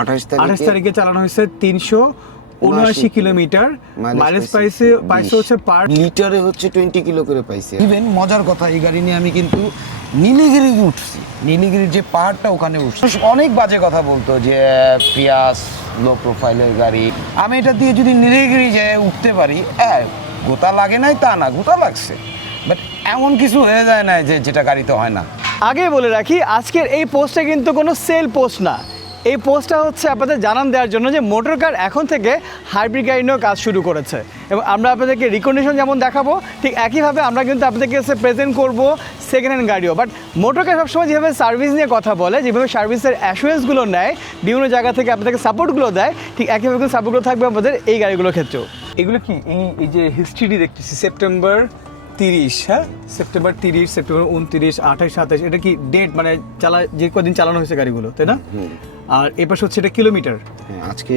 আঠাশ আঠাশ তারিখে তারিখে চালানো হয়েছে তিনশো উনআশি কিলোমিটার। মাইলেজ পাইছে পাইছে হচ্ছে পার লিটারে হচ্ছে টোয়েন্টি কিলো করে পাইছে। ইভেন মজার কথা এই গাড়ি নিয়ে আমি কিন্তু নীলগিরি উঠছি। নীলগিরির যে পাহাড়টা ওখানে উঠছি। অনেক বাজে কথা বলতো যে পিয়াস লো প্রোফাইলের গাড়ি। আমি এটা দিয়ে যদি নীলগিরি যায় উঠতে পারি হ্যাঁ গোতা লাগে নাই তা না গোতা লাগছে। বাট এমন কিছু হয়ে যায় না যে যেটা গাড়িতে হয় না। আগে বলে রাখি আজকের এই পোস্টটা কিন্তু কোনো সেল পোস্ট না। এই পোস্টটা হচ্ছে আপনাদের জানান দেওয়ার জন্য যে মোটর কার এখন থেকে হাইব্রিড গাড়ি নিয়েও কাজ শুরু করেছে। এবং আমরা আপনাদেরকে রিকন্ডিশন যেমন দেখাবো, ঠিক একইভাবে আমরা কিন্তু আপনাদেরকে এসে প্রেজেন্ট করব সেকেন্ড হ্যান্ড গাড়িও। বাট মোটর কার সবসময় যেভাবে সার্ভিস নিয়ে কথা বলে, যেভাবে সার্ভিসের অ্যাসুরেন্সগুলো নেয়, বিভিন্ন জায়গা থেকে আপনাদেরকে সাপোর্টগুলো দেয়, ঠিক একইভাবে সাপোর্টগুলো থাকবে আমাদের এই গাড়িগুলোর ক্ষেত্রেও। এগুলো কি? এই যে হিস্ট্রি দেখতেছি সেপ্টেম্বর তিরিশ হ্যাঁ? সেপ্টেম্বর তিরিশ সেপ্টেম্বর উনত্রিশ আঠাশ সাতাশ এটা কি ডেট মানে চালা যে কদিন চালানো হয়েছে গাড়িগুলো তাই না? আর এ হচ্ছে এটা কিলোমিটার হ্যাঁ, আজকে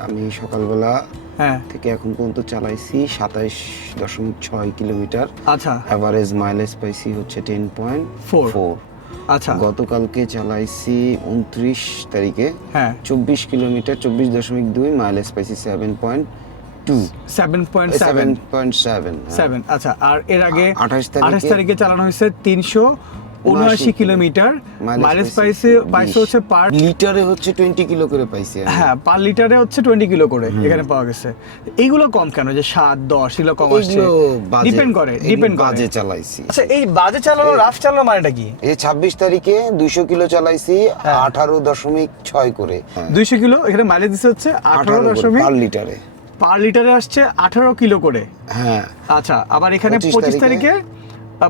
আমি সকালবেলা হ্যাঁ। থেকে এখন পর্যন্ত চালাইছি সাতাইশ দশমিক ছয় কিলোমিটার আচ্ছা। অ্যাভারেজ মাইলেজ পাইছি হচ্ছে টেন পয়েন্ট Four. ফোর আচ্ছা। গতকালকে চালাইছি উনত্রিশ তারিখে। হ্যাঁ। চব্বিশ কিলোমিটার চব্বিশ দশমিক দুই মাইলেজ পাইছি seven point two seven point seven point seven seven আচ্ছা আর এর আগে আঠাশ তারিখে- চালানো হয়েছে তিনশো উনআশি কিলোমিটার। মাইলেজ পাইছে পাইছে হচ্ছে পার লিটারে হচ্ছে টোয়েন্টি কিলো করে পাইছি। হ্যাঁ পার লিটারে হচ্ছে টোয়েন্টি কিলো করে এখানে পাওয়া গেছে। এইগুলো কম কেন? যে সাত দশ এগুলো কম আসছে। ডিপেন্ড করে ডিপেন্ড করে। বাজে চালাইছি। আচ্ছা এই বাজে চালানো রাফ চালানো মানেটা কি? এই ছাব্বিশ তারিখে দুইশো কিলো চালাইছি হ্যাঁ। আঠারো দশমিক ছয় করে। দুইশো কিলো এখানে মাইলেজ দিচ্ছে হচ্ছে আঠারো দশমিক পার লিটারে। পার লিটারে আসছে আঠারো কিলো করে। হ্যাঁ। আচ্ছা আবার এখানে পঁচিশ তারিখে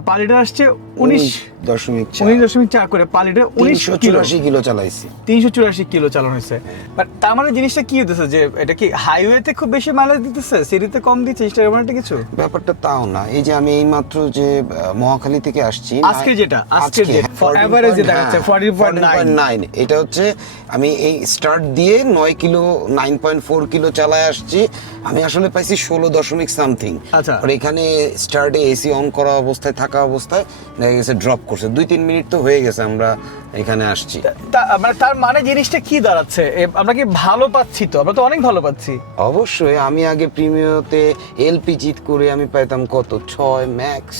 পার লিটার আসছে উনিশ দশমিক উনিশ দশমিক চার করে পার লিটার উনিশ তিনশো কিলো। চুরাশি কিলো চালাইছি। তিনশো চুরাশি কিলো চালানো হয়েছে। বাট তার মানে জিনিসটা কি হতেছে যে এটা কি হাইওয়েতে খুব বেশি মাইলেজ দিতেছে? সিটিতে কম দিচ্ছে এমন একটা কিছু? ব্যাপারটা তাও না। এই যে আমি এই মাত্র যে মহাখালী থেকে আসছি আজকে যেটা, আজকে যে, for average যে দেখাচ্ছে, 14.9 নাইন এটা হচ্ছে আমি এই স্টার্ট দিয়ে নয় kilo nine point four kilo চালায় আসছি। আমি আসলে পাইছি ষোলো দশমিক সামথিং আচ্ছা। আর এখানে স্টার্টে এসি অন করা অবস্থায় থাকা অবস্থায় দেখা গেছে ড্রপ করছে। দুই তিন মিনিট তো হয়ে গেছে আমরা এখানে আসছি। মানে তার মানে জিনিসটা কি দাঁড়াচ্ছে? আমরা কি ভালো পাচ্ছি তো? আমরা তো অনেক ভালো পাচ্ছি। অবশ্যই আমি আগে প্রিমিয়তে এলপি জিত করে আমি পাইতাম কত? ছয় ম্যাক্স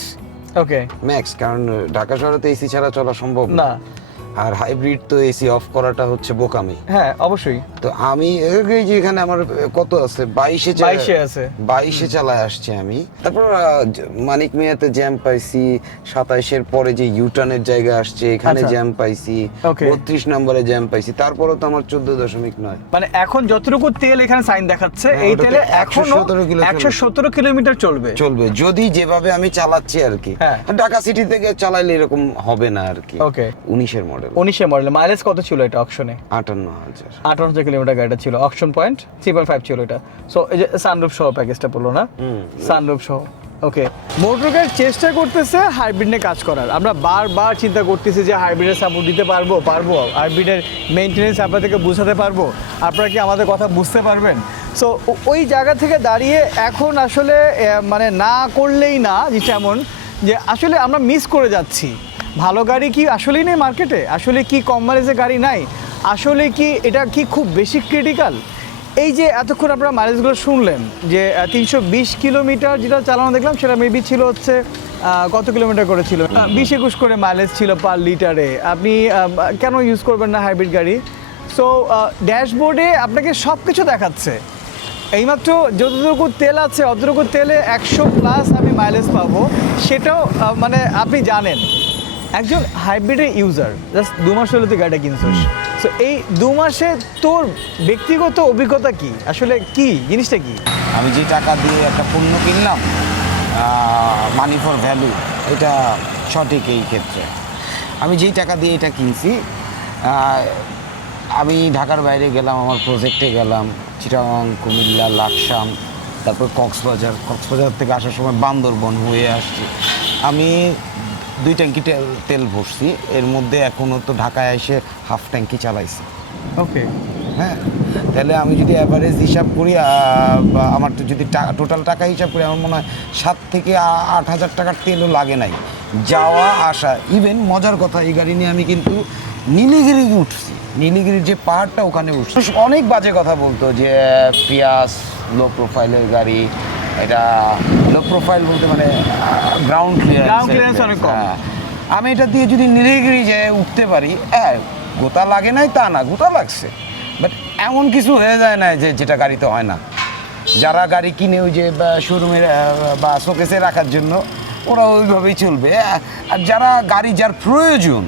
ওকে ম্যাক্স কারণ ঢাকা শহরে তো এসি ছাড়া চলা সম্ভব না। আর হাইব্রিড তো এসি অফ করাটা হচ্ছে বোকামি। হ্যাঁ অবশ্যই। তো আমি এই যে এখানে আমার কত আছে? বাইশে 22 এ আছে। বাইশে চালায় আসছি আমি। তারপর মানিক মিয়াতে জ্যাম পাইছি সাতাইশের পরে যে ইউটার্নের জায়গা আসছে এখানে আচ্ছা। জ্যাম পাইছি Okay. বত্রিশ নম্বরে জ্যাম পাইছি তারপরও তো আমার চোদ্দ দশমিক নয়। মানে এখন যতটুকু তেল এখানে সাইন দেখাচ্ছে হ্যাঁ, এই তেলে এখনও 117 কিলো একশো সতেরো কিলোমিটার চলবে। চলবে। যদি যেভাবে আমি চালাচ্ছি আর কি। হ্যাঁ। ঢাকা সিটি থেকে চালাইলে এরকম হবে না আর কি। Okay. উনিশের মডেল উনিশে মডেল। মাইলেজ কত ছিল এটা অপশনে আটান্ন হাজার। আঠারো কিলোমিটার গাড়িটা ছিল। Auction point three point five ছিল এটা। সো এই যে সানরুফ সহ প্যাকেজটা পড়ল না? সানরুফ সহ। ওকে মোটরকার চেষ্টা করতেছে হাইব্রিড নিয়ে কাজ করার। আমরা বারবার চিন্তা করতেছি যে হাইব্রিডের সাপোর্ট দিতে পারব পারব? হাইব্রিডের মেনটেনেন্স আপনাদেরকে বুঝাতে পারব? আপনারা কি আমাদের কথা বুঝতে পারবেন? সো ওই জায়গা থেকে দাঁড়িয়ে এখন আসলে মানে না করলেই না যেটা এমন যে আসলে আমরা মিস করে যাচ্ছি। ভালো গাড়ি কি আসলেই নেই মার্কেটে? আসলে কি কম মাইলেজের গাড়ি নাই? আসলে কি এটা কি খুব বেশি ক্রিটিক্যাল এই যে এতক্ষণ আপনারা মাইলেজগুলো শুনলেন, যে তিনশো বিশ কিলোমিটার যেটা চালানো দেখলাম, সেটা মেবি ছিল হচ্ছে কত কিলোমিটার করে ছিল? বিশ একুশ করে মাইলেজ ছিল পার লিটারে আপনি কেন ইউজ করবেন না হাইব্রিড গাড়ি? সো ড্যাশবোর্ডে আপনাকে সব কিছু দেখাচ্ছে। এইমাত্র যতটুকু তেল আছে, অতটুকু তেলে একশো প্লাস আমি মাইলেজ পাবো। সেটাও মানে আপনি জানেন। একজন হাইব্রিডের ইউজার জাস্ট দু মাস হলে তুই গাড়িটা কিনছিস। সো এই দু মাসে তোর ব্যক্তিগত অভিজ্ঞতা কি? আসলে কি? জিনিসটা কি? আমি যে টাকা দিয়ে একটা পণ্য কিনলাম মানি ফর ভ্যালু এটা সঠিক এই ক্ষেত্রে। আমি যেই টাকা দিয়ে এটা কিনছি আমি ঢাকার বাইরে গেলাম আমার প্রজেক্টে গেলাম চিটাগাং কুমিল্লা লাকসাম তারপর কক্সবাজার। কক্সবাজার থেকে আসার সময় বান্দরবন হয়ে আসছি। আমি দুই ট্যাঙ্কি তেল- ভরছি। এর মধ্যে এখনও তো ঢাকায় এসে হাফ ট্যাঙ্কি চালাইছি। ওকে। হ্যাঁ তাহলে আমি যদি অ্যাভারেজ হিসাব করি বা আমার তো যদি টোটাল টাকা হিসাব করি আমার মনে হয় সাত থেকে আট হাজার টাকার তেলও লাগে নাই। যাওয়া আসা ইভেন মজার কথা এই গাড়ি নিয়ে আমি কিন্তু নীলগিরি উঠছি। নীলগিরির যে পাহাড়টা ওখানে উঠছে। অনেক বাজে কথা বলতো যে পিয়াস লো প্রোফাইলের গাড়ি এটা লো প্রোফাইল বলতে মানে গ্রাউন্ড ক্লিয়ার Ground clearance অনেক কম। আমি এটা দিয়ে যদি নীলগিরি যে উঠতে পারি হ্যাঁ গোতা লাগে নাই তা না গোতা লাগছে। বাট এমন কিছু হয়ে যায় না যে যেটা গাড়িতে হয় না। যারা গাড়ি কিনে ওই যে শোরুমে বা শোকেসে রাখার জন্য ওরা ওইভাবেই চলবে। আ- আর যারা গাড়ি যার প্রয়োজন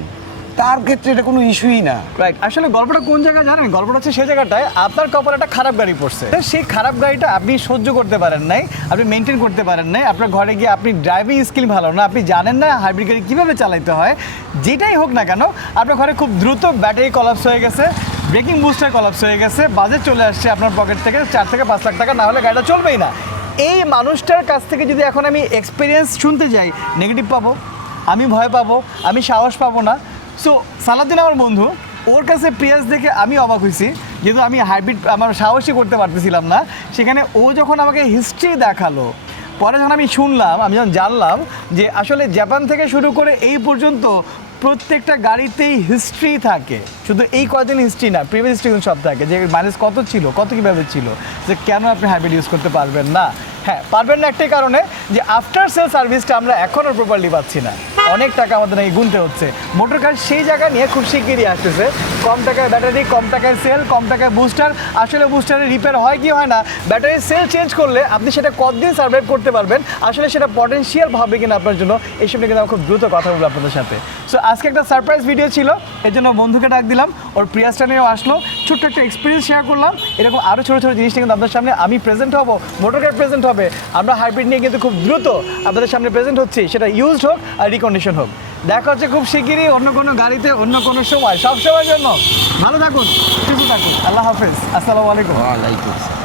তার ক্ষেত্রে এটা কোনো ইস্যুই না। রাইট আসলে গল্পটা কোন জায়গায় জানেন? গল্পটা হচ্ছে সেই জায়গাটায় আপনার কপালে একটা খারাপ গাড়ি পড়ছে। সেই খারাপ গাড়িটা আপনি সহ্য করতে পারেন নাই, আপনি মেনটেন করতে পারেন নাই, আপনার ঘরে গিয়ে আপনি ড্রাইভিং স্কিল ভালো না, আপনি জানেন না হাইব্রিড গাড়ি কীভাবে চালাইতে হয়, যেটাই হোক না কেন, আপনার ঘরে খুব দ্রুত ব্যাটারি কলাপস হয়ে গেছে ব্রেকিং বুস্টার কলাপস হয়ে গেছে বাজেট চলে আসছে আপনার পকেট থেকে চার থেকে পাঁচ লাখ টাকা, না হলে গাড়িটা চলবেই না। এই মানুষটার কাছ থেকে যদি এখন আমি এক্সপিরিয়েন্স শুনতে যাই নেগেটিভ পাবো, আমি ভয় পাবো, আমি সাহস পাবো না সো সালাদিন আমার বন্ধু, ওর কাছে প্রিয়াস দেখে আমি অবাক হয়েছি, যেহেতু আমি হাইব্রিড আমার সাহসই করতে পারতেছিলাম না। সেখানে ও যখন আমাকে হিস্ট্রি দেখাল, পরে যখন আমি শুনলাম, আমি যখন জানলাম যে আসলে জাপান থেকে শুরু করে এই পর্যন্ত প্রত্যেকটা গাড়িতেই হিস্ট্রি থাকে। শুধু এই কয়দিন হিস্ট্রি না প্রিভিয়াস হিস্ট্রি সব থাকে। যে মাইলেজ কত ছিল, কত কীভাবে ছিল, যে কেন আপনি হাইব্রিড ইউজ করতে পারবেন না? হ্যাঁ পারবেন না একটাই কারণে যে আফটার সেল সার্ভিসটা আমরা এখনও প্রপারলি পাচ্ছি না। অনেক টাকা আমাদের নাকি গুনতে হচ্ছে। মোটর কার সেই জায়গা নিয়ে খুব শিগগিরই আসতেছে। কম টাকায় ব্যাটারি কম টাকায় সেল কম টাকায় বুস্টার আসলে বুস্টারের রিপেয়ার হয় কি হয় না ব্যাটারির সেল চেঞ্জ করলে আপনি সেটা কতদিন সার্ভাইভ করতে পারবেন, আসলে সেটা পটেনশিয়াল ভাবে কিনা আপনার জন্য এইসব নিয়ে কিন্তু আমি খুব দ্রুত কথা বলব আপনাদের সাথে। সো আজকে একটা সারপ্রাইজ ভিডিও ছিল, এর জন্য বন্ধুকে ডাক দিলাম, ওর প্রিয়াসটা নিয়েও আসলো। ছোট্ট একটা এক্সপিরিয়েন্স শেয়ার করলাম। এরকম আরও ছোটো ছোটো জিনিসটা কিন্তু আপনাদের সামনে আমি প্রেজেন্ট হব মোটর কার প্রেজেন্ট হবে। আমরা হাইব্রিড নিয়ে কিন্তু খুব দ্রুত আপনাদের সামনে প্রেজেন্ট হচ্ছি। সেটা ইউজড হোক আর রিকন্ডিশন হোক। দেখা হচ্ছে খুব শিগগিরই অন্য কোনো গাড়িতে, অন্য কোনো সময়। সব সময়ের জন্য। ভালো থাকুন, সুস্থ থাকুন। আল্লাহ হাফেজ। আসসালামু আলাইকুম। ওয়ালাইকুম আসসালাম।